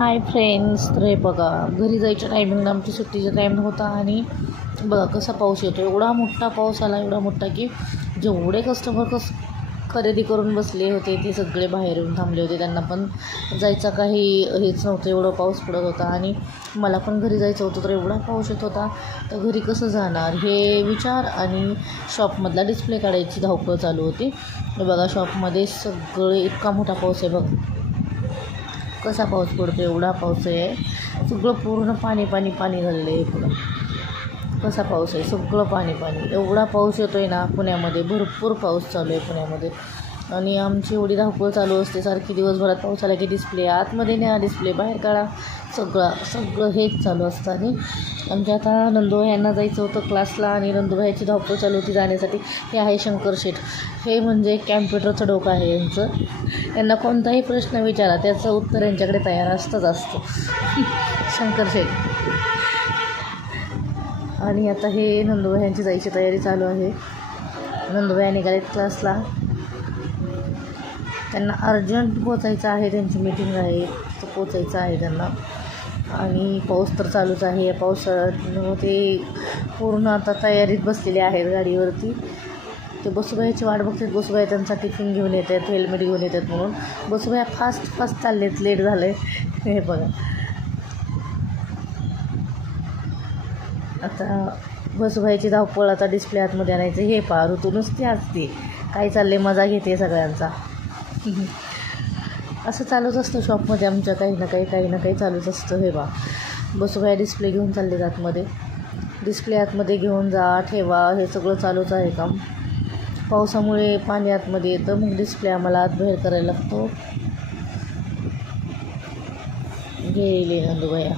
Hi friends, तर हे बघा घरी जायच्या टायमिंगला आमची सुट्टीचा टाईम होता आणि बघा कसा पाऊस येतो. एवढा मोठा पाऊस आला, एवढा मोठा की जेवढे कस्टमर खरेदी करून बसले होते ते सगळे बाहेर येऊन थांबले होते. त्यांना पण जायचं काही हेच नव्हतं, एवढं पाऊस पडत होता आणि मला पण घरी जायचं होतं. तर एवढा पाऊस येत होता तर घरी कसं जाणार हे विचार आणि शॉपमधला डिस्प्ले काढायची धावपळ चालू होती. बघा शॉपमध्ये सगळे इतका मोठा पाऊस आहे, बघा कसा पाऊस पडतो, एवढा पाऊस आहे. सगळं पूर्ण पाणी पाणी पाणी झालेलं आहे. पुढं कसा पाऊस आहे, सगळं पाणी पाणी. एवढा पाऊस येतो आहे ना पुण्यामध्ये, भरपूर पाऊस चालू आहे पुण्यामध्ये. आणि आमची एवढी धावपळ चालू असते सारखी, दिवसभरात पाऊस आला की डिस्प्ले आतमध्ये न्या, डिस्प्ले बाहेर काढा, सगळं हेच चालू असतं. आणि आमच्या आता नंदुभायांना जायचं होतं क्लासला आणि नंदुभाईची धावपळ चालू होती जाण्यासाठी. हे आहे शंकर शेठ, हे म्हणजे कॅम्प्युटरचं डोकं आहे यांचं. यांना कोणताही प्रश्न विचारा त्याचं उत्तर यांच्याकडे तयार असतं शंकर शेठ. आणि आता हे नंदुभायांची जायची तयारी चालू आहे. नंदुभाई निघालेत क्लासला, त्यांना अर्जंट पोचायचं आहे, त्यांची मीटिंग आहे तर पोचायचं आहे त्यांना. आणि पाऊस तर चालूच आहे. या पावसात ते पूर्ण आता तयारीत बसलेले आहेत गाडीवरती. ते बसुबाईची वाट बघतात. बसुबाई त्यांचा टिफिन घेऊन येतात, हेल्मेट घेऊन येतात म्हणून. बसुबाई फास्ट चाललेत, लेट झालं आहे. हे बघा आता बसुबाईची धावपळ, आता डिस्प्ले आतमध्ये आणायचं. हे पहा ऋतू नुसती असते, काय चालले मजा घेते सगळ्यांचा. असं चालूच असतं शॉपमध्ये आमच्या, काही ना काही चालूच असतं. हे बा बसुबाई डिस्प्ले घेऊन चालले आतमध्ये. डिस्प्ले आतमध्ये घेऊन जा, ठेवा, हे सगळं चालूच आहे काम. पावसामुळे पाणी आतमध्ये येतं, मग डिस्प्ले आम्हाला आत बाहेर करायला लागतो. गेले नंदुबाया.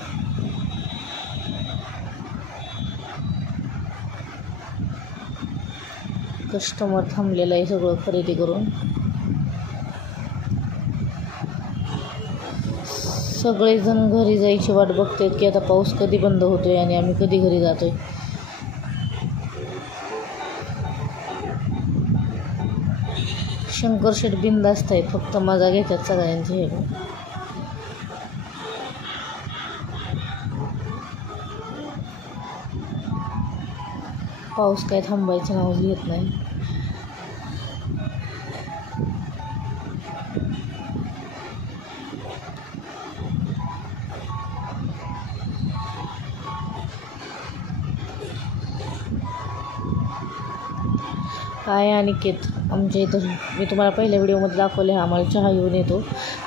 कस्टमर थांबलेलं आहे सगळं खरेदी करून. सगळेजण घरी जायची वाट बघतात की आता पाऊस कधी बंद होतोय आणि आम्ही कधी घरी जातोय. शंकर शेठ बिनधास्त आहेत, फक्त मजा घेतात सगळ्यांची. हे पाऊस काय थांबायचं नाव घेत नाही. काय अनिकेत, आमच्या इथं मी तुम्हाला पहिल्या व्हिडिओमध्ये दाखवले, हा आम्हाला चहा घेऊन येतो.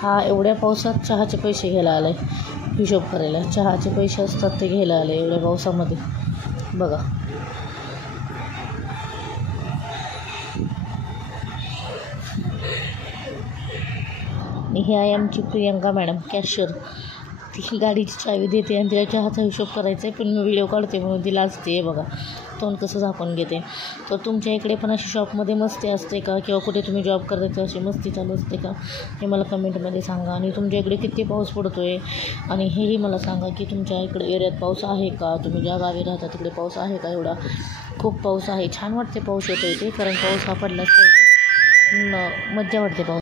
हा एवढ्या पावसात चहाचे पैसे घ्यायला आला आहे, हिशोब करायला. चहाचे पैसे असतात ते घ्यायला आले एवढ्या पावसामध्ये, बघा. ही आहे आमची प्रियंका मॅडम, कॅशियर. ती गाडीची चावी देते आणि तिला चहाचा हिशोब करायचा आहे, पण मी व्हिडिओ काढते म्हणून ती लाजते. बघा तोंड कसं झाकून घेते. तर तुमच्या इकडे पण अशी शॉपमध्ये मस्ती असते का, किंवा कुठे तुम्ही जॉब करता तर अशी मस्ती चालू असते का, हे मला कमेंटमध्ये सांगा. आणि तुमच्या इकडे किती पाऊस पडतो आहे आणि हेही मला सांगा की तुमच्या इकडे एरियात पाऊस आहे का, तुम्ही ज्या गावी राहता तिकडे पाऊस आहे का. एवढा खूप पाऊस आहे, छान वाटते पाऊस येतो इथे, कारण पाऊस हा पडलाच पाहिजे, मज्जा वाटते पाऊस.